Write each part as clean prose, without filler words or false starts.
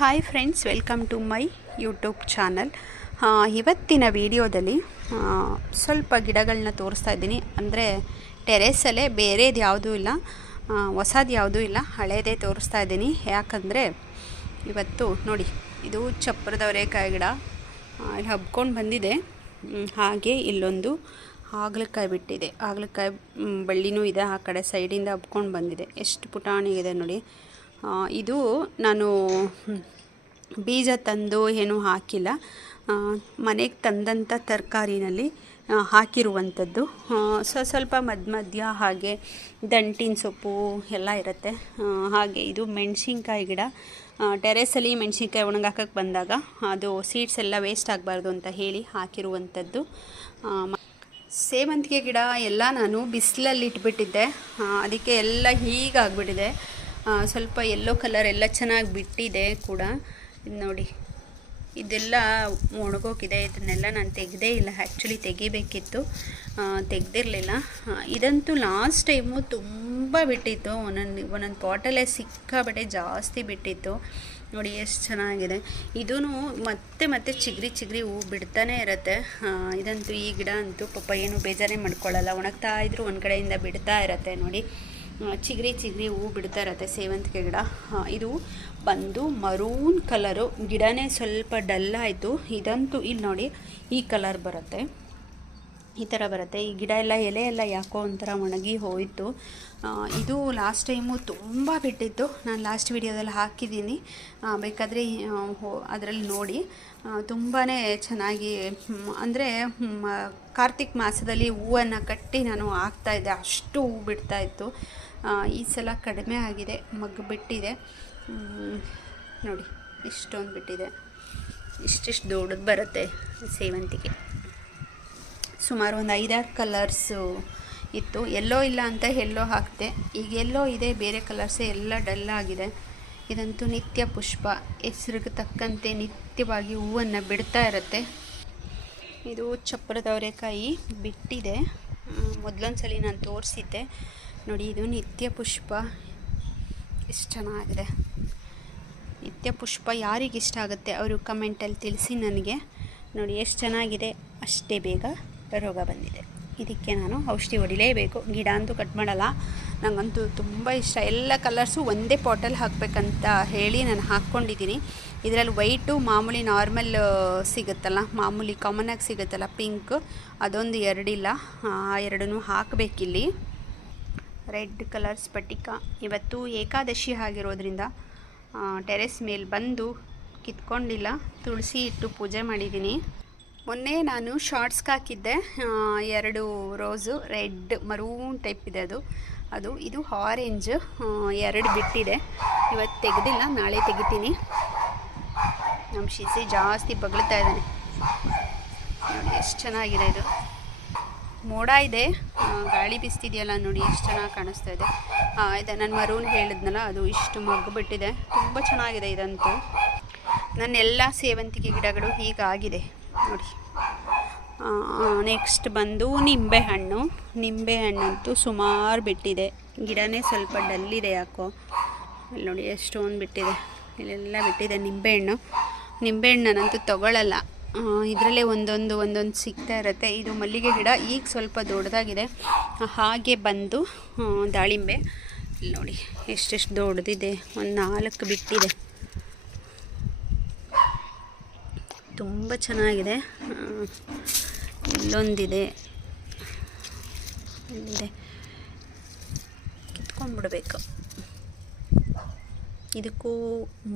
Hi friends, welcome to my YouTube channel. ಇವತ್ತಿನ ವಿಡಿಯೋದಲ್ಲಿ ಸ್ವಲ್ಪ ಗಿಡಗಳನ್ನ ತೋರಿಸ್ತಾ ಇದ್ದೀನಿ. ಅಂದರೆ ಟೆರೇಸಲ್ಲೇ ಬೇರೆದು ಯಾವುದೂ ಇಲ್ಲ, ಹೊಸದು ಯಾವುದೂ ಇಲ್ಲ, ಹಳೇದೇ ತೋರಿಸ್ತಾ ಇದ್ದೀನಿ. ಯಾಕಂದರೆ ಇವತ್ತು ನೋಡಿ, ಇದು ಚಪ್ಪರದವರೆಕಾಯಿ ಗಿಡ ಇಲ್ಲಿ ಹಬ್ಕೊಂಡು ಬಂದಿದೆ. ಹಾಗೆ ಇಲ್ಲೊಂದು ಹಾಗಲಕಾಯಿ ಬಿಟ್ಟಿದೆ, ಹಾಗಲಕಾಯಿ ಬಳ್ಳಿನೂ ಇದೆ, ಆ ಕಡೆ ಸೈಡಿಂದ ಹಬ್ಕೊಂಡು ಬಂದಿದೆ. ಎಷ್ಟು ಪುಟಾಣಿಗಿದೆ ನೋಡಿ. ಇದು ನಾನು ಬೀಜ ತಂದು ಏನೂ ಹಾಕಿಲ್ಲ, ಮನೆಗೆ ತಂದಂಥ ತರಕಾರಿನಲ್ಲಿ ಹಾಕಿರುವಂಥದ್ದು. ಸ್ವಲ್ಪ ಮಧ್ಯ ಹಾಗೆ ದಂಟಿನ ಸೊಪ್ಪು ಎಲ್ಲ ಇರುತ್ತೆ. ಹಾಗೆ ಇದು ಮೆಣಸಿನ್ಕಾಯಿ ಗಿಡ. ಟೆರೇಸಲ್ಲಿ ಮೆಣಸಿನ್ಕಾಯಿ ಒಣಗಾಕಕ್ಕೆ ಬಂದಾಗ ಅದು ಸೀಡ್ಸ್ ಎಲ್ಲ ವೇಸ್ಟ್ ಆಗಬಾರ್ದು ಅಂತ ಹೇಳಿ ಹಾಕಿರುವಂಥದ್ದು. ಸೇವಂತಿಗೆ ಗಿಡ ಎಲ್ಲ ನಾನು ಬಿಸಿಲಲ್ಲಿ ಇಟ್ಬಿಟ್ಟಿದ್ದೆ, ಅದಕ್ಕೆ ಎಲ್ಲ ಹೀಗಾಗ್ಬಿಟ್ಟಿದೆ. ಸ್ವಲ್ಪ ಯೆಲ್ಲೋ ಕಲರ್ ಎಲ್ಲ ಚೆನ್ನಾಗಿ ಬಿಟ್ಟಿದೆ ಕೂಡ. ಇದು ನೋಡಿ, ಇದೆಲ್ಲ ಒಣಗೋಗಿದೆ. ಇದನ್ನೆಲ್ಲ ನಾನು ತೆಗೆದೇ ಇಲ್ಲ, ಆ್ಯಕ್ಚುಲಿ ತೆಗಿಬೇಕಿತ್ತು, ತೆಗೆದಿರಲಿಲ್ಲ. ಇದಂತೂ ಲಾಸ್ಟ್ ಟೈಮು ತುಂಬ ಬಿಟ್ಟಿತ್ತು, ಒಂದೊಂದು ಪಾಟಲ್ಲೇ ಸಿಕ್ಕಾಬಟ್ಟೆ ಜಾಸ್ತಿ ಬಿಟ್ಟಿತ್ತು. ನೋಡಿ ಎಷ್ಟು ಚೆನ್ನಾಗಿದೆ. ಇದೂ ಮತ್ತೆ ಚಿಗ್ರಿ ಹೂ ಬಿಡ್ತಾನೆ ಇರುತ್ತೆ. ಇದಂತೂ ಈ ಗಿಡ ಅಂತೂ ಪಾಪ ಏನು ಬೇಜಾರೇ ಮಾಡ್ಕೊಳ್ಳಲ್ಲ, ಒಣಗ್ತಾ ಇದ್ರೂ ಒಂದು ಕಡೆಯಿಂದ ಬಿಡ್ತಾ ಇರುತ್ತೆ. ನೋಡಿ, ಚಿಗ್ರಿ ಹೂ ಬಿಡ್ತಾ ಇರುತ್ತೆ ಸೇವಂತಿಗೆ ಗಿಡ. ಇದು ಬಂದು ಮರೂನ್ ಕಲರು, ಗಿಡನೇ ಸ್ವಲ್ಪ ಡಲ್ ಆಯಿತು. ಇದಂತೂ ಇಲ್ಲಿ ನೋಡಿ ಈ ಕಲರ್ ಬರುತ್ತೆ, ಈ ಥರ ಬರುತ್ತೆ. ಈ ಗಿಡ ಎಲ್ಲ ಎಲೆ ಎಲ್ಲ ಯಾಕೋ ಒಂಥರ ಒಣಗಿ ಹೋಯಿತು. ಇದು ಲಾಸ್ಟ್ ಟೈಮು ತುಂಬ ಬಿಟ್ಟಿತ್ತು, ನಾನು ಲಾಸ್ಟ್ ವಿಡಿಯೋದಲ್ಲಿ ಹಾಕಿದ್ದೀನಿ, ಬೇಕಾದರೆ ಅದರಲ್ಲಿ ನೋಡಿ. ತುಂಬಾ ಚೆನ್ನಾಗಿ, ಅಂದರೆ ಕಾರ್ತಿಕ್ ಮಾಸದಲ್ಲಿ ಹೂವನ್ನು ಕಟ್ಟಿ ನಾನು ಹಾಕ್ತಾಯಿದ್ದೆ, ಅಷ್ಟು ಹೂ ಬಿಡ್ತಾಯಿತ್ತು. ಈ ಸಲ ಕಡಿಮೆ ಆಗಿದೆ, ಮಗ್ಗು ಬಿಟ್ಟಿದೆ ನೋಡಿ, ಇಷ್ಟೊಂದು ಬಿಟ್ಟಿದೆ. ಇಷ್ಟಿಷ್ಟು ದೊಡ್ಡದು ಬರುತ್ತೆ ಸೇವಂತಿಗೆ. ಸುಮಾರು ಒಂದು 5-6 ಕಲರ್ಸು ಇತ್ತು. ಎಲ್ಲೋ ಇಲ್ಲ ಅಂತ ಎಲ್ಲೋ ಹಾಕಿದೆ, ಈಗ ಎಲ್ಲೋ ಇದೆ, ಬೇರೆ ಕಲರ್ಸೇ ಎಲ್ಲ ಡಲ್ ಆಗಿದೆ. ಇದಂತೂ ನಿತ್ಯ ಪುಷ್ಪ, ಹೆಸರಿಗೆ ತಕ್ಕಂತೆ ನಿತ್ಯವಾಗಿ ಹೂವನ್ನು ಬಿಡ್ತಾ ಇರುತ್ತೆ. ಇದು ಚಪ್ಪರದವರೆಕಾಯಿ ಬಿಟ್ಟಿದೆ, ಮೊದಲೊಂದು ಸಲ ನಾನು ತೋರಿಸಿದ್ದೆ ನೋಡಿ. ಇದು ನಿತ್ಯ ಪುಷ್ಪ, ಎಷ್ಟು ಚೆನ್ನಾಗಿದೆ. ನಿತ್ಯ ಪುಷ್ಪ ಯಾರಿಗಿಷ್ಟ ಆಗುತ್ತೆ ಅವರು ಕಮೆಂಟಲ್ಲಿ ತಿಳಿಸಿ ನನಗೆ. ನೋಡಿ ಎಷ್ಟು ಚೆನ್ನಾಗಿದೆ. ಅಷ್ಟೇ ಬೇಗ ರೋಗ ಬಂದಿದೆ, ಇದಕ್ಕೆ ನಾನು ಔಷಧಿ ಹೊಡಿಲೇಬೇಕು. ಗಿಡ ಅಂತೂ ಕಟ್ ಮಾಡಲ್ಲ, ನನಗಂತೂ ತುಂಬ ಇಷ್ಟ. ಎಲ್ಲ ಕಲರ್ಸು ಒಂದೇ ಪಾಟಲ್ಲಿ ಹಾಕಬೇಕಂತ ಹೇಳಿ ನಾನು ಹಾಕ್ಕೊಂಡಿದ್ದೀನಿ. ಇದರಲ್ಲಿ ವೈಟು ಮಾಮೂಲಿ ನಾರ್ಮಲ್ ಸಿಗುತ್ತಲ್ಲ, ಮಾಮೂಲಿ ಕಾಮನಾಗಿ ಸಿಗುತ್ತಲ್ಲ ಪಿಂಕ್, ಅದೊಂದು 2 ಇಲ್ಲ, ಆ 2 ಹಾಕಬೇಕಿಲ್ಲಿ. ರೆಡ್ ಕಲರ್ ಸ್ಫಟಿಕ. ಇವತ್ತು ಏಕಾದಶಿ ಆಗಿರೋದ್ರಿಂದ ಟೆರೆಸ್ ಮೇಲೆ ಬಂದು ಕಿತ್ಕೊಂಡಿಲ್ಲ, ತುಳಸಿ ಇಟ್ಟು ಪೂಜೆ ಮಾಡಿದ್ದೀನಿ. ಮೊನ್ನೆ ನಾನು ಶಾರ್ಟ್ಸ್ಗೆ ಹಾಕಿದ್ದೆ 2 ರೋಸು, ರೆಡ್ ಮರೂನ್ ಟೈಪ್ ಇದೆ ಅದು ಇದು ಆರೆಂಜ್ 2 ಬಿಟ್ಟಿದೆ. ಇವತ್ತು ತೆಗೆದಿಲ್ಲ, ನಾಳೆ ತೆಗಿತೀನಿ. ನಮ್ಮ ಶಿಸಿ ಜಾಸ್ತಿ ಬಗ್ಳ್ತಾ ಇದ್ದಾನೆ ನೋಡಿ, ಎಷ್ಟು ಚೆನ್ನಾಗಿದೆ. ಇದು ಮೋಡ ಇದೆ, ಗಾಳಿ ಬೀಸ್ತಿದೆಯಲ್ಲ ನೋಡಿ, ಎಷ್ಟು ಚೆನ್ನಾಗಿ ಕಾಣಿಸ್ತಾ ಇದೆ. ಇದು ನಾನು ಮರೂನ್ ಹೇಳಿದ್ನಲ್ಲ, ಅದು ಇಷ್ಟು ಮಗ್ಗು ಬಿಟ್ಟಿದೆ, ತುಂಬ ಚೆನ್ನಾಗಿದೆ. ಇದಂತೂ ನನ್ನೆಲ್ಲ ಸೇವಂತಿಗೆ ಗಿಡಗಳು ಹೀಗಾಗಿದೆ ನೋಡಿ. ನೆಕ್ಸ್ಟ್ ಬಂದು ನಿಂಬೆಹಣ್ಣಂತೂ ಸುಮಾರು ಬಿಟ್ಟಿದೆ. ಗಿಡನೇ ಸ್ವಲ್ಪ ಡಲ್ಲಿದೆ ಯಾಕೋ. ಇಲ್ಲಿ ನೋಡಿ ಎಷ್ಟೊಂದು ಬಿಟ್ಟಿದೆ, ಇಲ್ಲೆಲ್ಲ ಬಿಟ್ಟಿದೆ ನಿಂಬೆಹಣ್ಣು ನಾನಂತೂ ತೊಗೊಳ್ಳಲ್ಲ, ಇದರಲ್ಲೇ ಒಂದೊಂದು ಸಿಗ್ತಾ ಇರುತ್ತೆ. ಇದು ಮಲ್ಲಿಗೆ ಗಿಡ ಈಗ ಸ್ವಲ್ಪ ದೊಡ್ಡದಾಗಿದೆ. ಹಾಗೆ ಬಂದು ದಾಳಿಂಬೆ, ಇಲ್ಲಿ ನೋಡಿ ಎಷ್ಟೆಷ್ಟು ದೊಡ್ಡದಿದೆ, ಒಂದು 4 ಬಿಟ್ಟಿದೆ, ತುಂಬ ಚೆನ್ನಾಗಿದೆ. ಇಲ್ಲೊಂದಿದೆ, ಕಿತ್ಕೊಂಡ್ಬಿಡ್ಬೇಕು. ಇದಕ್ಕೂ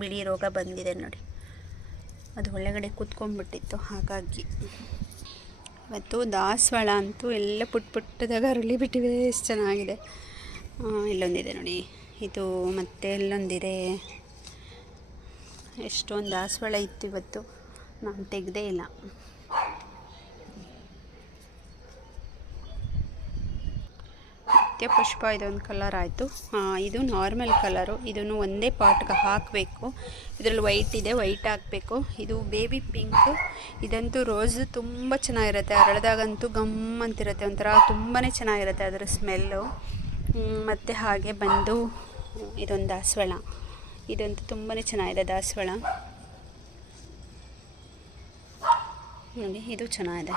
ಬಿಳಿ ರೋಗ ಬಂದಿದೆ ನೋಡಿ, ಅದು ಒಳಗಡೆ ಕೂತ್ಕೊಂಡ್ಬಿಟ್ಟಿತ್ತು. ಹಾಗಾಗಿ ಇವತ್ತು ದಾಸವಾಳ ಅಂತೂ ಎಲ್ಲ ಪುಟ್ಟದಾಗ ಅರಳಿ ಬಿಟ್ಟಿವೆ, ಎಷ್ಟು ಚೆನ್ನಾಗಿದೆ. ಇಲ್ಲೊಂದಿದೆ ನೋಡಿ, ಇದು ಮತ್ತೆ ಎಲ್ಲೊಂದಿದೆ. ಎಷ್ಟೊಂದು ದಾಸವಾಳ ಇತ್ತು, ಇವತ್ತು ನಾನು ತೆಗೆದೇ ಇಲ್ಲ. ನಿತ್ಯ ಪುಷ್ಪ ಇದೊಂದು ಕಲರ್ ಆಯಿತು. ಇದು ನಾರ್ಮಲ್ ಕಲರು, ಇದನ್ನು ಒಂದೇ ಪಾಟ್ಗೆ ಹಾಕಬೇಕು. ಇದರಲ್ಲಿ ವೈಟ್ ಇದೆ, ವೈಟ್ ಹಾಕಬೇಕು. ಇದು ಬೇಬಿ ಪಿಂಕ್. ಇದಂತೂ ರೋಸು ತುಂಬ ಚೆನ್ನಾಗಿರುತ್ತೆ, ಅರಳಿದಾಗಂತೂ ಗಮ್ ಅಂತಿರುತ್ತೆ, ಒಂಥರ ತುಂಬಾ ಚೆನ್ನಾಗಿರುತ್ತೆ ಅದರ ಸ್ಮೆಲ್ಲು. ಮತ್ತು ಹಾಗೆ ಬಂದು ಇದೊಂದು ದಾಸವಾಳ, ಇದಂತೂ ತುಂಬಾ ಚೆನ್ನಾಗಿದೆ ದಾಸವಾಳ ನೋಡಿ, ಇದು ಚೆನ್ನಾಗಿದೆ.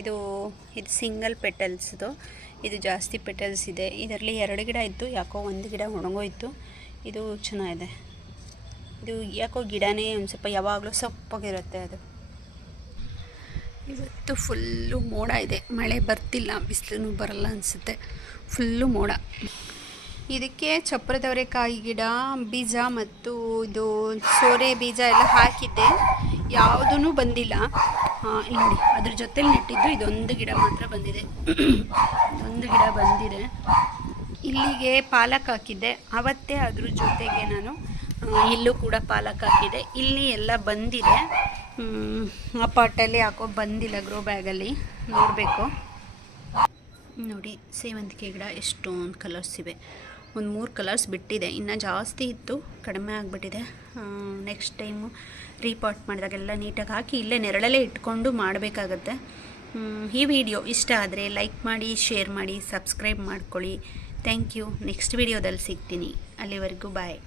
ಇದು ಸಿಂಗಲ್ ಪೆಟಲ್ಸ್ದು, ಇದು ಜಾಸ್ತಿ ಪೆಟಲ್ಸ್ ಇದೆ. ಇದರಲ್ಲಿ 2 ಗಿಡ ಇತ್ತು, ಯಾಕೋ ಒಂದು ಗಿಡ ಒಣಗೋಯ್ತು. ಇದು ಚೆನ್ನಾಗಿದೆ. ಇದು ಯಾಕೋ ಗಿಡನೇ ಒಂದು ಸ್ವಲ್ಪ ಯಾವಾಗಲೂ ಸೊಪ್ಪಾಗಿರುತ್ತೆ. ಅದು ಇವತ್ತು ಫುಲ್ಲು ಮೋಡ ಇದೆ, ಮಳೆ ಬರ್ತಿಲ್ಲ, ಬಿಸಿಲು ಬರಲ್ಲ ಅನಿಸುತ್ತೆ. ಫುಲ್ಲು ಮೋಡ. ಇದಕ್ಕೆ ಚಪ್ರದವರೆಕಾಯಿ ಗಿಡ ಬೀಜ ಮತ್ತು ಇದು ಸೋರೆ ಬೀಜ ಎಲ್ಲ ಹಾಕಿದ್ದೆ, ಯಾವುದೂ ಬಂದಿಲ್ಲ. ಇಲ್ಲಿ ನೋಡಿ, ಅದ್ರ ಜೊತೆಲಿ ನೆಟ್ಟಿದ್ದು ಇದೊಂದು ಗಿಡ ಮಾತ್ರ ಬಂದಿದೆ. ಇದೊಂದು ಗಿಡ ಬಂದಿದೆ. ಇಲ್ಲಿಗೆ ಪಾಲಕ್ ಹಾಕಿದ್ದೆ ಆವತ್ತೇ, ಅದ್ರ ಜೊತೆಗೆ ನಾನು ಇಲ್ಲೂ ಕೂಡ ಪಾಲಕ್ ಹಾಕಿದೆ. ಇಲ್ಲಿ ಎಲ್ಲ ಬಂದಿದೆ. ಆ ಪಾಟಲ್ಲಿ ಯಾಕೋ ಬಂದಿಲ್ಲ, ಗ್ರೋ ಬ್ಯಾಗಲ್ಲಿ ನೋಡಬೇಕು. ನೋಡಿ, ಸೇವಂತಿಗೆ ಗಿಡ ಎಷ್ಟೊಂದು ಕಲರ್ಸ್ ಇವೆ. ಒಂದು 3 ಕಲರ್ಸ್ ಬಿಟ್ಟಿದೆ, ಇನ್ನು ಜಾಸ್ತಿ ಇತ್ತು, ಕಡಿಮೆ ಆಗಿಬಿಟ್ಟಿದೆ. ನೆಕ್ಸ್ಟ್ ಟೈಮು ರೀಪಾಟ್ ಮಾಡಿದಾಗೆಲ್ಲ ನೀಟಾಗಿ ಹಾಕಿ ಇಲ್ಲೇ ನೆರಳಲ್ಲೇ ಇಟ್ಕೊಂಡು ಮಾಡಬೇಕಾಗತ್ತೆ. ಈ ವಿಡಿಯೋ ಇಷ್ಟ ಆದರೆ ಲೈಕ್ ಮಾಡಿ, ಶೇರ್ ಮಾಡಿ, ಸಬ್ಸ್ಕ್ರೈಬ್ ಮಾಡ್ಕೊಳ್ಳಿ. Thank you. ನೆಕ್ಸ್ಟ್ ವಿಡಿಯೋದಲ್ಲಿ ಸಿಗ್ತೀನಿ. ಅಲ್ಲಿವರೆಗೂ ಬಾಯ್.